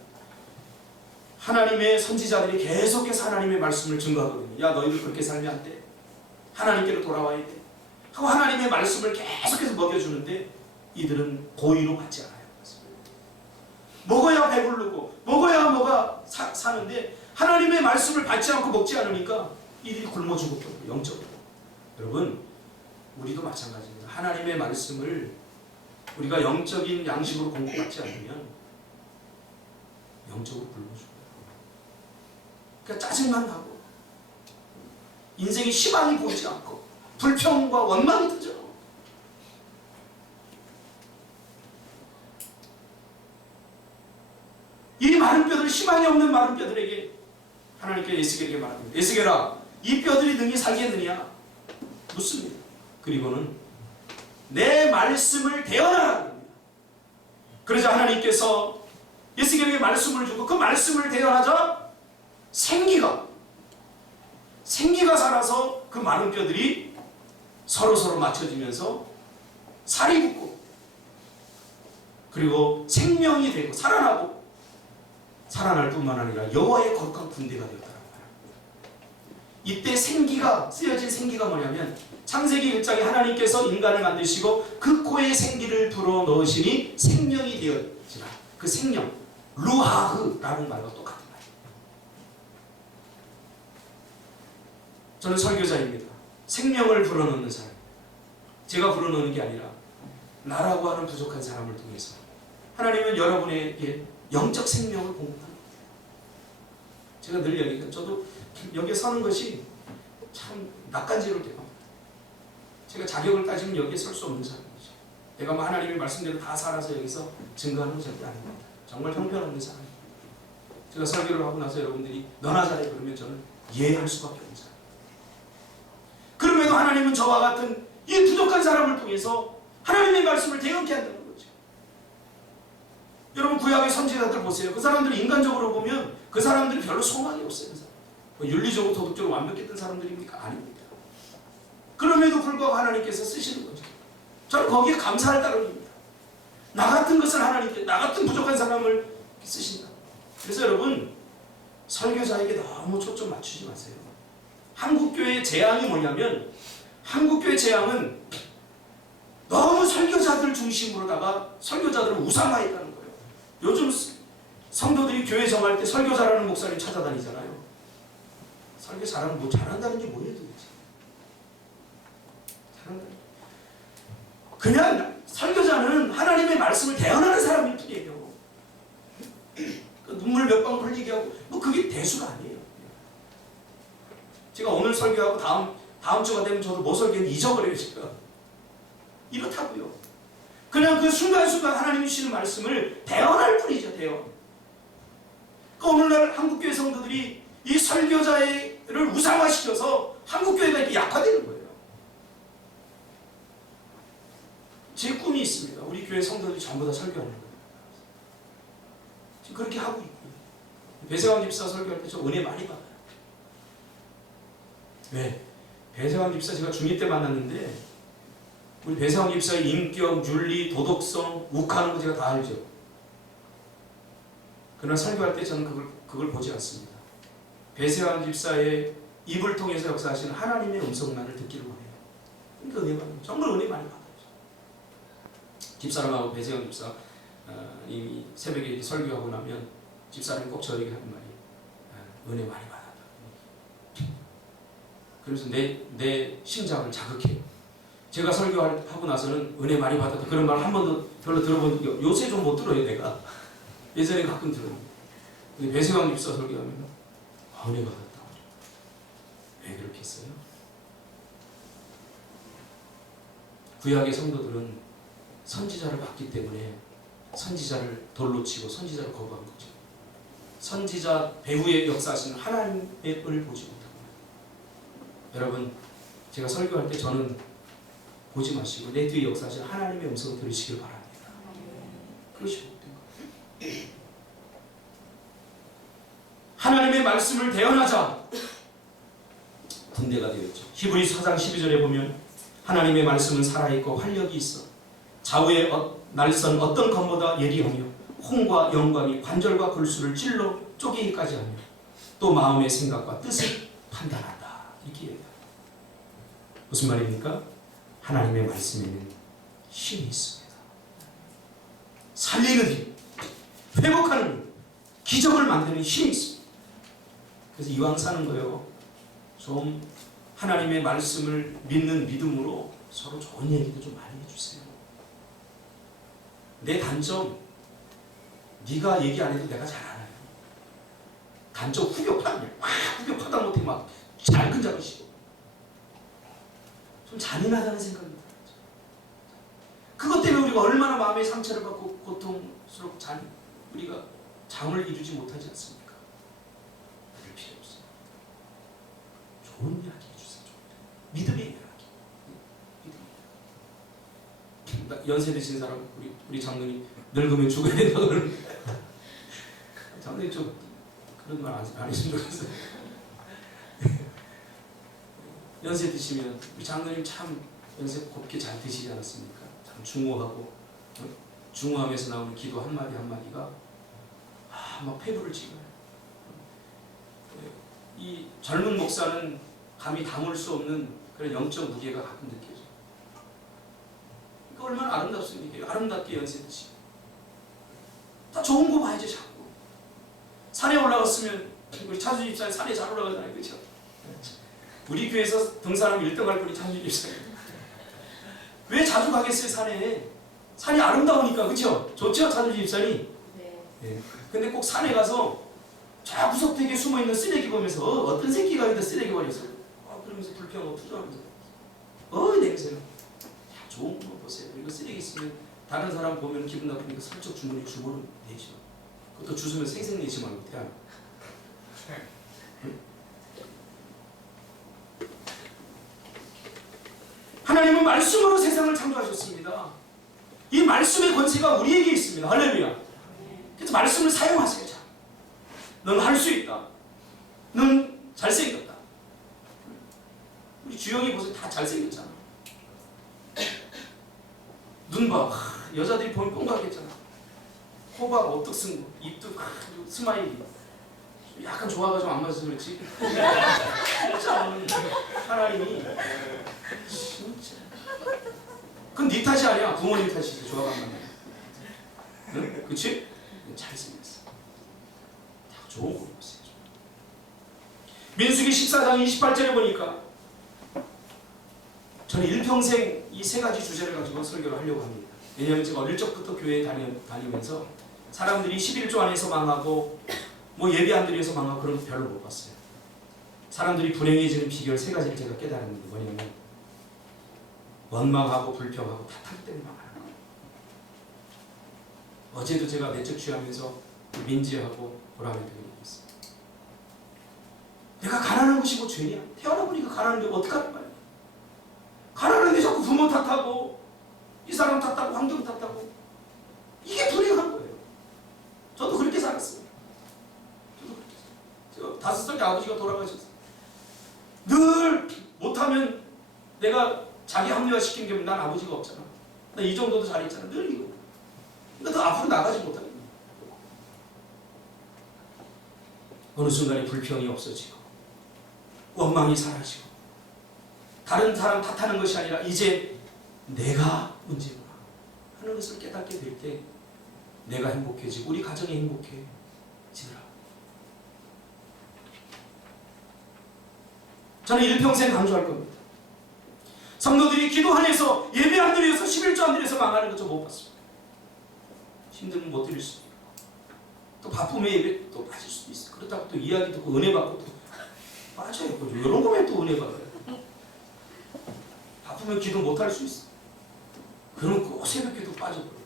하나님의 선지자들이 계속해서 하나님의 말씀을 증거하거든요. 야 너희들 그렇게 살면 안 돼. 하나님께로 돌아와야 돼. 하고 하나님의 말씀을 계속해서 먹여주는데 이들은 고의로 받지 않아요. 먹어야 배부르고 먹어야 뭐가 사는데 하나님의 말씀을 받지 않고 먹지 않으니까 이들이 굶어 죽었거든요. 영적으로. 여러분 우리도 마찬가지입니다. 하나님의 말씀을 우리가 영적인 양식으로 공부받지 않으면 영적으로 굶어 죽어요. 그러니까 짜증만 나고 인생에 희망이 보이지 않고 불평과 원망이 들죠. 이 마른 뼈들, 희망이 없는 마른 뼈들에게 하나님께 에스겔에게 말합니다. 에스겔아, 이 뼈들이 능히 살겠느냐? 묻습니다. 그리고는 내 말씀을 대언하라 합니다. 그러자 하나님께서 에스겔에게 말씀을 주고 그 말씀을 대언하자 생기가 살아서 그 마른 뼈들이 서로 맞춰지면서 살이 붙고 그리고 생명이 되고 살아나고 살아날 뿐만 아니라 여호와의 거룩한 군대가 되었다는 거예요. 이때 생기가 쓰여진 생기가 뭐냐면 창세기 1장에 하나님께서 인간을 만드시고 그 코에 생기를 불어넣으시니 생명이 되었지라. 그 생명 루하흐라는 말과 똑같은 말이에요. 저는 설교자입니다. 생명을 불어넣는 사람. 제가 불어넣는 게 아니라 나라고 하는 부족한 사람을 통해서 하나님은 여러분에게 영적 생명을 공급합니다. 제가 늘 얘기해요. 저도 여기에 서는 것이 참 낯간지러울 때가 많아요. 제가 자격을 따지면 여기에 설 수 없는 사람이죠. 내가 뭐 하나님의 말씀대로 다 살아서 여기서 증거하는 건 절대 아닙니다. 정말 형편없는 사람입니다. 제가 설교를 하고 나서 여러분들이 너나 잘해 그러면 저는 이해할 수밖에 없는 사람입니다. 그럼에도 하나님은 저와 같은 이 부족한 사람을 통해서 하나님의 말씀을 대언케 한다는 거죠. 여러분 구약의 선지자들 보세요. 그 사람들이 인간적으로 보면 그 사람들이 별로 소망이 없어요. 뭐 윤리적으로 도덕적으로 완벽했던 사람들입니까? 아닙니다. 그럼에도 불구하고 하나님께서 쓰시는 거죠. 저는 거기에 감사할 따름입니다. 나 같은 것을 하나님께, 나 같은 부족한 사람을 쓰신다. 그래서 여러분 설교자에게 너무 초점 맞추지 마세요. 한국교회의 재앙이 뭐냐면 한국교회 재앙은 너무 설교자들 중심으로다가 설교자들을 우상화했다는 거예요. 요즘 성도들이 교회 정할 때 설교 잘하는 목사님 찾아다니잖아요. 설교 잘하는 뭐 잘한다는 게 뭐예요 도대체? 잘한다. 그냥 설교자는 하나님의 말씀을 대언하는 사람일 뿐이에요. 눈물 몇 방 흘리게 하고 뭐 그게 대수가 아니에요. 제가 오늘 설교하고 다음 주가 되면 저도 뭐 설교는 잊어버려요 제가. 이렇다고요. 그냥 그 순간순간 하나님이 주시는 말씀을 대언할 뿐이죠. 대언. 그러니까 오늘날 한국교회 성도들이 이 설교자를 우상화시켜서 한국교회가 이렇게 약화되는 거예요. 제 꿈이 있습니다. 우리 교회 성도들이 전부 다 설교하는 거예요. 지금 그렇게 하고 있고요. 배세왕 집사 설교할 때 저 은혜 많이 받아요. 왜? 배세환 집사 제가 중2 때 만났는데 우리 배세환 집사의 인격, 윤리, 도덕성, 욱하는 거 제가 다 알죠. 그러나 설교할 때 저는 그걸 보지 않습니다. 배세환 집사의 입을 통해서 역사하시는 하나님의 음성만을 듣기를 원해요. 그러니까 은혜 받는, 정말 은혜 많이 받아요. 집사람하고 배세환 집사 이미 새벽에 설교하고 나면 집사람이 꼭 저에게 하는 말이 은혜 많이 받았다. 그래서 내 심장을 자극해요. 제가 설교하고 나서는 은혜 많이 받았다 그런 말 한 번도 별로 들어본 적이 요새 좀 못 들어요. 내가 예전에 가끔 들어요. 근데 배세환 집사 설교하면 은혜 받았다. 왜 그렇게 했어요? 구약의 성도들은 선지자를 봤기 때문에 선지자를 돌로 치고 선지자를 거부한 거죠. 선지자 배후에 역사하시는 하나님을 보지 못합니다. 여러분, 제가 설교할 때 저는 보지 마시고 내 뒤에 역사하시는 하나님의 음성을 들으시길 바랍니다. 그것이 복된 거예요. 하나님의 말씀을 대언하자 군대가 되었죠. 히브리서 4장 12절에 보면 하나님의 말씀은 살아있고 활력이 있어 좌우의 날선 어떤 검보다 예리하며 홍과 영광이 관절과 골수를 찔러 쪼개기까지 하며 또 마음의 생각과 뜻을 판단한다. 이게 무슨 말입니까? 하나님의 말씀에는 힘이 있습니다. 살리는 힘, 회복하는 힘, 기적을 만드는 힘이 있습니다. 그래서 이왕 사는 거요, 좀 하나님의 말씀을 믿는 믿음으로 서로 좋은 얘기도 좀 많이 해주세요. 내 단점 네가 얘기 안 해도 내가 잘 알아요. 단점 후벼파냐, 후벼파다 못해 막 잘근자근시고 좀 잔인하다는 생각이 들어요. 그것 때문에 우리가 얼마나 마음의 상처를 받고 고통스럽고 우리가 잠을 이루지 못하지 않습니까? 그럴 필요 없어요. 좋은 이야기 해주세요. 믿음의 이야기. 연세 드신 사람, 우리 장로님 늙으면 죽어야 된다고 그러는 장로님 좀 그런 말 안 했으면 좋겠어요. 연세 드시면 우리 장로님 참 연세 곱게 잘 드시지 않았습니까? 참 중후하고 중후함에서 나오는 기도 한마디 한마디가 막 폐부를 찍어요. 이 젊은 목사는 감히 담을 수 없는 그런 영적 무게가 가끔 느껴져요. 그러니까 얼마나 아름답습니까? 아름답게 연세 드시고 다 좋은 거 봐야죠. 자꾸 산에 올라갔으면 우리 차주 집사님 산에 잘 올라가잖아요. 그렇죠? 우리 교회에서 등산하면 1등 할 거리 차주 집사님 왜 자주 가겠어요? 산에 산이 아름다우니까. 그렇죠? 좋죠? 차주 집사님. 네. 근데 꼭 산에 가서 저 구석대기에 숨어있는 쓰레기 보면서 어떤 새끼가 여기다 쓰레기 버렸어. 그러면서 불평하고 투정하면서 냄새나. 좋은 거 보세요. 그리고 쓰레기 있으면 다른 사람 보면 기분 나쁘니까 슬쩍 주머니 주고는 내죠. 그것도 주스면 생생 내지 말고 태양. 하나님은 말씀으로 세상을 창조하셨습니다. 이 말씀의 권세가 우리에게 있습니다. 할렐루야. 그래서 말씀을 사용하세요. 넌 할 수 있다. 넌 잘생겼다. 우리 주영이 보세요. 다 잘생겼잖아. 눈 봐. 여자들이 보면 뽕가겠잖아. 코가 어떻 쓴 거, 입도 스마일이. 약간 좋아가지고 안 맞아서 그렇지. 진짜 하나님이 진짜. 그건 네 탓이 아니야. 부모님 탓이지. 좋아가 안 맞네. 응? 그치? 잘생겼어. 다 좋은 거 보세요. 민수기 14장 28절에 보니까 저는 일평생 이 세 가지 주제를 가지고 설교를 하려고 합니다. 왜냐하면 제가 어릴 적부터 교회에 다니면서 사람들이 11조 안에서 망하고 뭐 예배 안 드려서 망하고 그런 거 별로 못 봤어요. 사람들이 불행해지는 비결 세 가지를 제가 깨달은 게 뭐냐면 원망하고 불평하고 탓할 때는 망하는 거예요. 어제도 제가 내적 취하면서 민지하고 보람한테 얘기했어요. 내가 가난한 것이 뭐 죄냐? 태어나보니까 가난한데 어떡하는 거야? 가난한데 자꾸 부모 탓하고 이 사람 탓하고 환경 탓하고 이게 불행한 거예요. 저도 그렇게 살았어요. 제가 5살 때 아버지가 돌아가셨어요. 늘 내가 자기 합리화시킨 게 난 아버지가 없잖아. 나 이 정도도 잘했잖아. 늘 이거. 그러니까 더 앞으로 나가지 못하겠네. 어느 순간에 불평이 없어지고 원망이 사라지고 다른 사람 탓하는 것이 아니라 이제 내가 문제구나 하는 것을 깨닫게 될 때 내가 행복해지고 우리 가정이 행복해지더라. 저는 일평생 강조할 겁니다. 성도들이 기도 안 해서 예배 안 드려서 11조 안 드려서 망하는 거 좀 못 봤습니다. 힘들면 못 드릴 수도 있고 또 바쁘면 예배 또 빠질 수도 있어. 그렇다고 또 이야기 듣고 은혜 받고 또 빠져요. 이런 거면 또 은혜 받아요. 바쁘면 기도 못 할 수 있어. 그러면 꼭 새벽기도 빠져버려.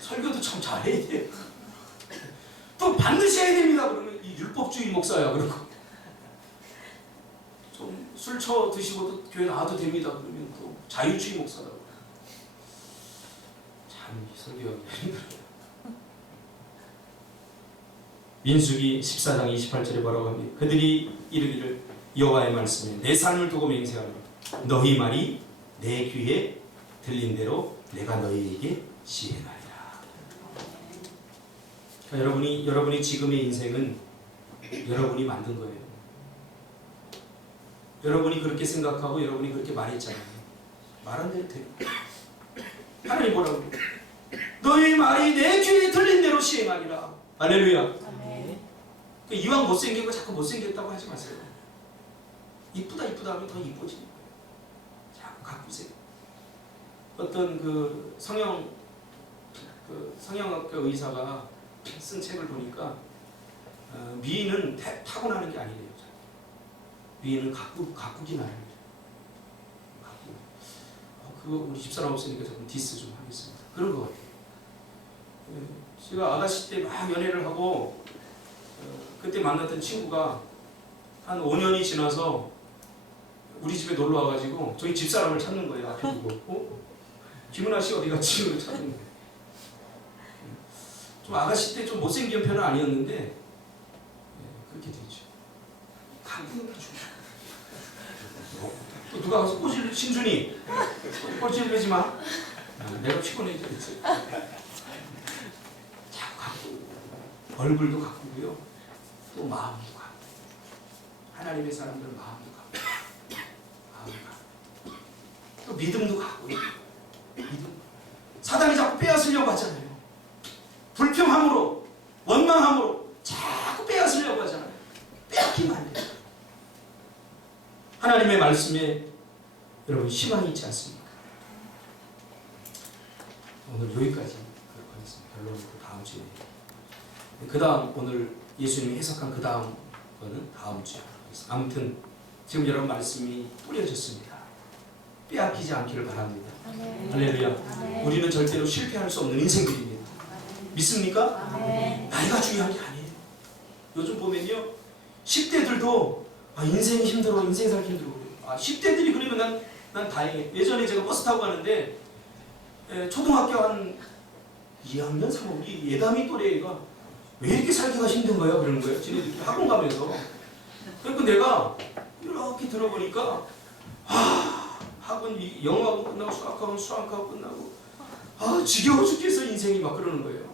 설교도 참 잘해야 돼. 또 반드시 해야 됩니다. 그러면 이 율법주의 목사야. 그러고 좀 술 쳐 드시고도 교회 나와도 됩니다. 그러면 또 자유주의 목사라고. 참 설교하기 힘들어요. 민수기 14장 28절에 뭐라고 합니까? 그들이 이르기를 여호와의 말씀에 내 삶을 두고 맹세하노라. 너희 말이 내 귀에 들린 대로 내가 너희에게 시행하리라. 그러니까 여러분이 지금의 인생은 여러분이 만든 거예요. 여러분이 그렇게 생각하고 여러분이 그렇게 말했잖아요. 말한 대로 돼요. 하나님 뭐라고 그래요? 너희 말이 내 귀에 들린 대로 시행하리라. 할렐루야. 이왕 못생긴 거 자꾸 못생겼다고 하지 마세요. 이쁘다 하면 더 이뻐지는 거예요. 자꾸 가꾸세요. 어떤 그 성형학과 의사가 쓴 책을 보니까 미인은 타고나는 게 아니래요. 미인은 가꾸기 나름이래요. 그거 우리 집사람 없으니까 조금 디스 좀 하겠습니다. 그런 것 같아요. 제가 아가씨 때 막 연애를 하고 그때 만났던 친구가 한 5년이 지나서 우리 집에 놀러 와가지고 저희 집사람을 찾는 거예요. 앞에 두고. 김은아 씨 어디 갔지? 이걸 찾는 거예요. 좀 아가씨 때 좀 못생긴 편은 아니었는데 그렇게 되죠. 가꾸는 게 중요해요. 또 누가 가서 꼬질 신준이 꼬질르지 마. 내가 피곤해 그랬지. 자꾸 가꾸고 얼굴도 가꾸고요. 또 마음도 가꾸고 하나님의 사람들은 마음도 가꾸고 또 믿음도 가꾸고 믿음. 사단이 자꾸 빼앗으려고 하잖아요. 불평함으로 원망함으로 자꾸 빼앗으려고 하잖아요. 빼앗기면 안 돼요. 하나님의 말씀에 여러분 희망이 있지 않습니까? 오늘 여기까지 하겠습니다. 결론은 다음 주에. 그 다음 오늘 예수님이 해석한 그 다음 거는 다음 주에 하겠습니다. 아무튼 지금 여러분 말씀이 뿌려졌습니다. 빼앗기지 않기를 바랍니다. 할렐루야. 우리는 절대로 실패할 수 없는 인생들입니다. 믿습니까? 나이가 중요한 게 아니에요. 요즘 보면요 10대들도 인생이 힘들어, 인생 살기 힘들어 그래요. 10대들이 그러면 난 다행이에요. 예전에 제가 버스 타고 가는데 초등학교 한 2학년, 3학년 우리 예담이 또래가 왜 이렇게 살기가 힘든 거야? 그러는 거예요. 지네들끼리 학원 가면서. 그러니까 내가 이렇게 들어보니까 학원 영어학원 끝나고 수학학원 수학학원 끝나고 지겨워 죽겠어 인생이 막 그러는 거예요.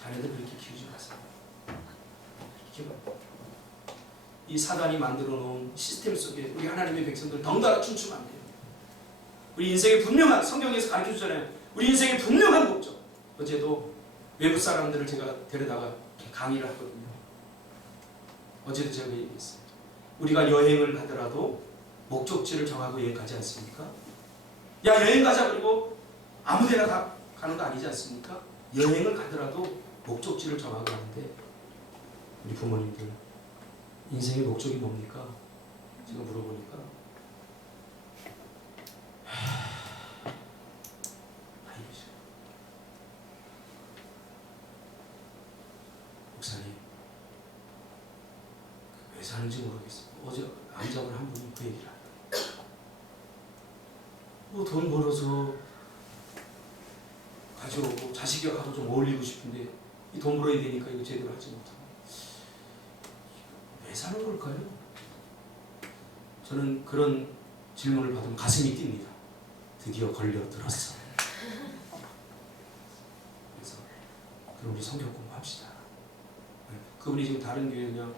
자네들 그렇게 키우지 마세요. 이 사단이 만들어 놓은 시스템 속에 우리 하나님의 백성들 덩달아 춤추면 안 돼요. 우리 인생의 분명한 성경에서 가르쳐 주잖아요. 우리 인생의 분명한 목적. 어제도 외부 사람들을 제가 데려다가 강의를 하거든요. 어제도 제가 얘기했어요. 우리가 여행을 가더라도 목적지를 정하고 여행 가지 않습니까? 야 여행 가자 그리고 아무데나 다 가는 거 아니지 않습니까? 여행을 가더라도 목적지를 정하고 가는데 우리 부모님들 인생의 목적이 뭡니까? 제가 물어보니까 이러죠. 목사님 왜 사는지 모르겠어요. 어제 암잡을 한 분이 그 얘기를 하더라고요. 돈 벌어서 가져오고 자식하고 좀 어울리고 싶은데 이 돈 벌어야 되니까 이거 제대로 하지 못하고 왜 사는 걸까요? 저는 그런 질문을 받으면 가슴이 뜁니다. 드디어 걸려들었어. 그래서 그럼 우리 성경 공부합시다. 그분이 지금 다른 교회 그냥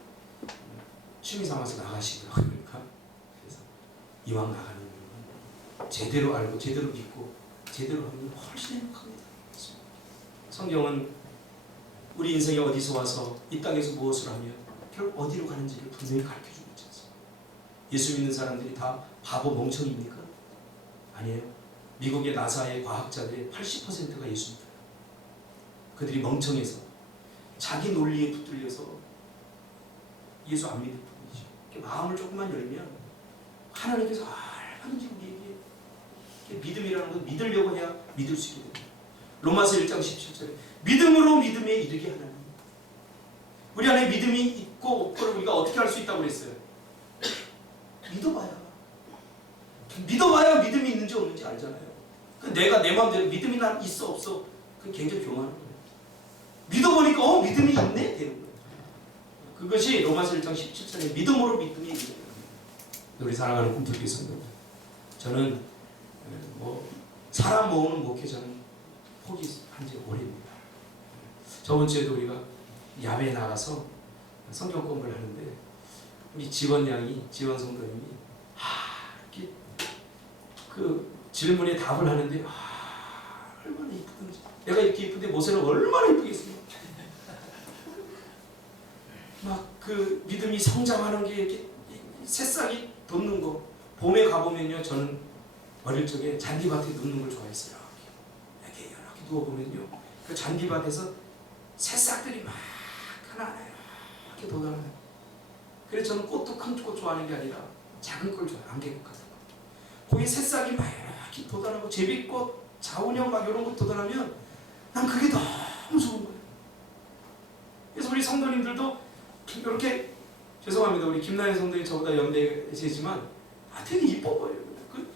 취미 삼아서 나가시더라고요. 그러니까 그래서 이왕 나가는 거는 제대로 알고 제대로 믿고 제대로 하면 훨씬 행복합니다. 성경은 우리 인생에 어디서 와서 이 땅에서 무엇을 하며 결국 어디로 가는지를 분명히 가르쳐주고 있지 않습니까? 예수 믿는 사람들이 다 바보 멍청입니까? 아니에요. 미국의 나사의 과학자들의 80%가 예수 믿어요. 그들이 멍청해서 자기 논리에 붙들려서 예수 안 믿을 뿐이죠. 마음을 조금만 열면 하나님께서 얼마든지 우리에게 믿음이라는 건 믿으려고 해야 믿을 수 있게 됩니다. 로마서 1장 17절에 믿음으로 믿음에 이르게 하나님. 우리 안에 믿음이 있고 없고를 우리가 어떻게 할 수 있다고 그랬어요? 믿어봐야 믿음이 있는지 없는지 알잖아요. 내가 내 마음대로 믿음이 난 있어 없어 그게 굉장히 교만한 거예요. 믿어보니까 믿음이 있네 되는 거예요. 그것이 로마서 1장 17절에 믿음으로 믿음이 있는 거예요. 우리 사랑하는 꿈틀기 성도들, 저는 사람 모으는 목회자는 포기한 지 오래입니다. 저번 주에도 우리가 야외에 나가서 성경 공부를 하는데 우리 지원 성도님이 이렇게 그 질문에 답을 하는데 얼마나 이쁘던지. 내가 이렇게 이쁜데 모세는 얼마나 이쁘겠습니까? 막 그 믿음이 성장하는 게 이렇게 새싹이 돋는 거. 봄에 가보면요, 저는 어릴 적에 잔디밭에 눕는 걸 좋아했어요. 이렇게 누워보면요, 그 잔디밭에서 새싹들이 막 하나하나 이렇게 돋아나요. 그래서 저는 꽃도 큰 꽃 좋아하는 게 아니라 작은 걸 좋아해요. 안개꽃 같은 거. 거기 새싹이 막 이렇게 돋아나고 제비꽃, 자운형 막 이런 거 돋아나면 난 그게 너무 좋은 거예요. 그래서 우리 성도님들도 이렇게, 죄송합니다, 우리 김나연 성도님 저보다 연배시지만 되게 이뻐 보여요. 그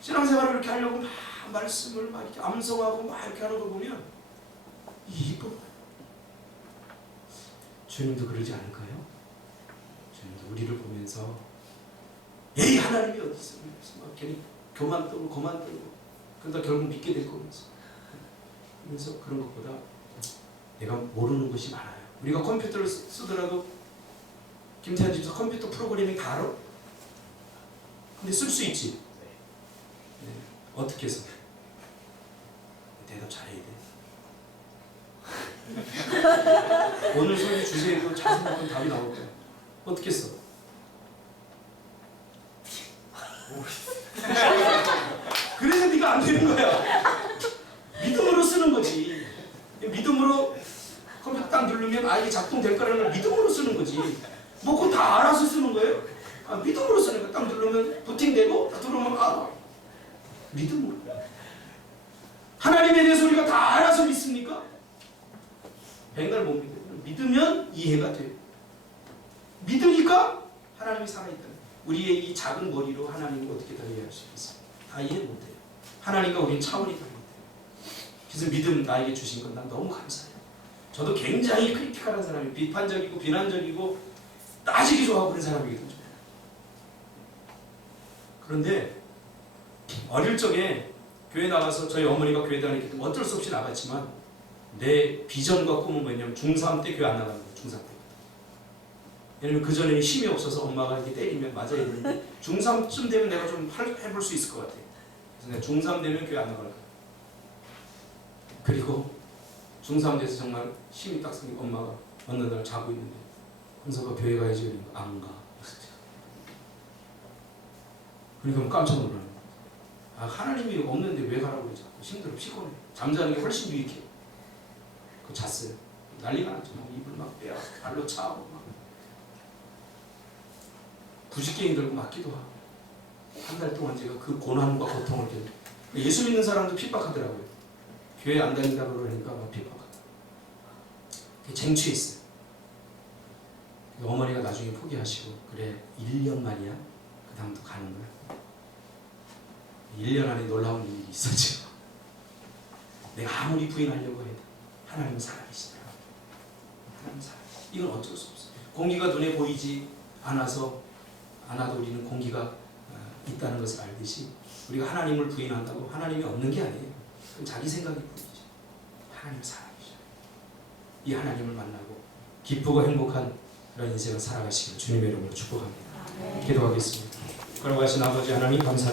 신앙생활을 이렇게 하려고 막 말씀을 막 이렇게 암송하고 막 이렇게 하는 거 보면 이뻐 보여요. 주님도 그러지 않을까요? 주님도 우리를 보면서 에이 하나님이 어디 있어? 막 괜히 교만 떨고 거만 떨고 그러다 결국 믿게 될 거면서. 그래서 그런 것보다 내가 모르는 것이 많아요. 우리가 컴퓨터를 쓰더라도 김태현 집사 컴퓨터 프로그래밍 다 알아? 근데 쓸 수 있지? 네. 어떻게 써? 대답 잘해야 돼. 오늘 소리 주제에도 잘 생각하면 답이 나올 거야. 어떻게 써? 그래서 네가 안 되는 거야. 믿음으로 쓰는 거지. 믿음으로 컴퓨터 딱 누르면 이게 작동될 거라는 걸 믿음으로 쓰는 거지. 뭐 그거 다 알아서 쓰는 거예요? 믿음으로 쓰는 거야. 딱 누르면 부팅되고 딱 누르면 믿음으로. 하나님에 대해서 우리가 다 알아서 믿습니까? 백날 못 믿어요. 믿으면 이해가 돼요. 믿으니까 하나님이 살아있다. 우리의 이 작은 머리로 하나님을 어떻게 다 이해할 수 있겠어요? 다 이해 못해요. 하나님과 우리는 차원이 다릅니다. 그래서 믿음 나에게 주신 건 난 너무 감사해요. 저도 굉장히 크리티컬한 사람이, 비판적이고 비난적이고 따지기 좋아하고 그런 사람이거든요. 그런데 어릴 적에 교회 나가서 저희 어머니가 교회 다니기 때문에 어쩔 수 없이 나갔지만 내 비전과 꿈은 뭐냐면 중3 때 교회 안 나가는 거예요. 중3 때. 왜냐면 그전에는 힘이 없어서 엄마가 이렇게 때리면 맞아야 되는데 중3쯤 되면 내가 좀 해볼 수 있을 것 같아요. 그래서 내가 중3 되면 교회 안 나갈 거야. 그리고 중3 돼서 정말 힘이 딱 생기고 엄마가 어느 날 자고 있는데 형서가 교회 가야지. 그러니까 안 가. 그러니까 깜짝 놀라는 거야. 하나님이 없는데 왜 가라고 그러지? 힘들어, 피곤해. 잠자는 게 훨씬 유익해. 그 잤어요. 난리가 났죠. 입을 막 빼야 발로 차고 막 부지깽이 들고 맞기도 하고 한 달 동안 제가 그 고난과 고통을 겪고 예수 믿는 사람도 핍박하더라고요. 교회 안 다닌다고 그러니까 막 핍박하더라고요. 쟁취했어요. 어머니가 나중에 포기하시고 그래 1년 만이야? 그 다음부터 가는 거야. 1년 안에 놀라운 일이 있었죠. 내가 아무리 부인하려고 해도 하나님은 살아계시다. 하나님은 살아계시다. 이건 어쩔 수 없어요. 공기가 눈에 보이지 않아서 않아도 우리는 공기가 있다는 것을 알듯이 우리가 하나님을 부인한다고 하나님이 없는 게 아니에요. 그건 자기 생각일 뿐이죠. 하나님은 사람이죠. 이 하나님을 만나고 기쁘고 행복한 그런 인생을 살아가시길 주님의 이름으로 축복합니다. 기도하겠습니다. 걸어가신 아버지 하나님 감사합니다.